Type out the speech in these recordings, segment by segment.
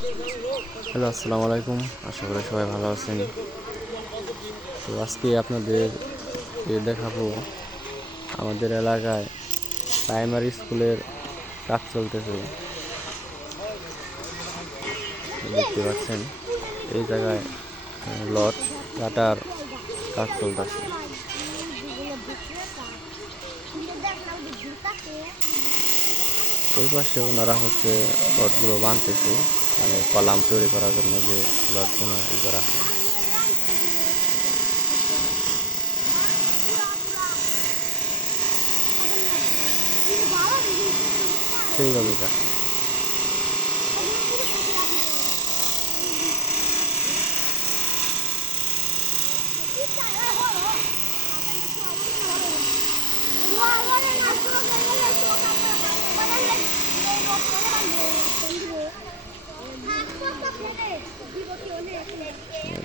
Hello, আসসালামু আলাইকুম। আশা করি সবাই ভালো আছেন। তো আজকে আপনাদের দেখাবো আমাদের এলাকায় প্রাইমারি স্কুলের কাজ চলতেছে। দেখতে পাচ্ছেন, এই জায়গায় লট কাটার কাজ চলতেছে। ওই পাশে ওনারা হচ্ছে লটগুলো বানতেছে। মানে কলাম তৈরি করার জন্য যে লটগুলো ই করা। হয় সেইভাবে কাজ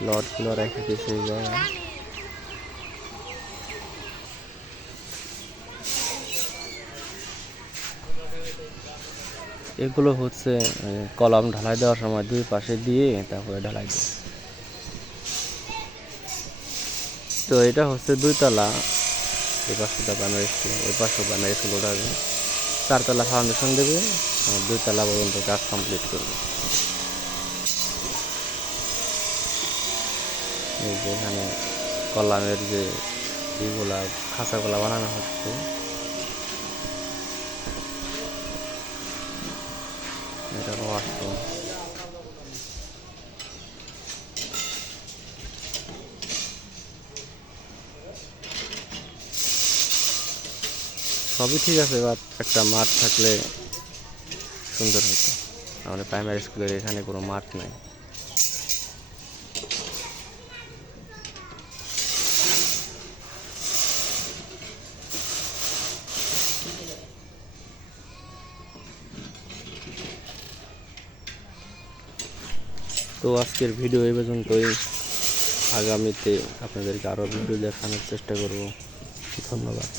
লটগুলো রেখে দিয়েছে এই জায়গায়। এগুলো হচ্ছে কলাম ঢালাই দেওয়ার সময় দুই পাশে দিয়ে তারপরে ঢালাই দেয় তো এটা হচ্ছে দুইতলা। এই পাশটা প্রাইমারি স্কুল ওই পাশে প্রাইমারি স্কুল ওঠাবে চারতলা ফাউন্ডেশন দেবে দুইতলা পর্যন্ত কাজ কমপ্লিট করবে। এই যে এখানে কলামের যে ইগুলা, খাঁচাগুলা বানানো হচ্ছে। সবই ঠিক আছে বাট একটা মাঠ থাকলে সুন্দর হতো। আমাদের প্রাইমারি স্কুলের এখানে কোনো মাঠ নাই। তো আজকের ভিডিও এই পর্যন্তই। আগামীতে আপনাদেরকে আরও ভিডিও দেখানোর চেষ্টা করব। ধন্যবাদ।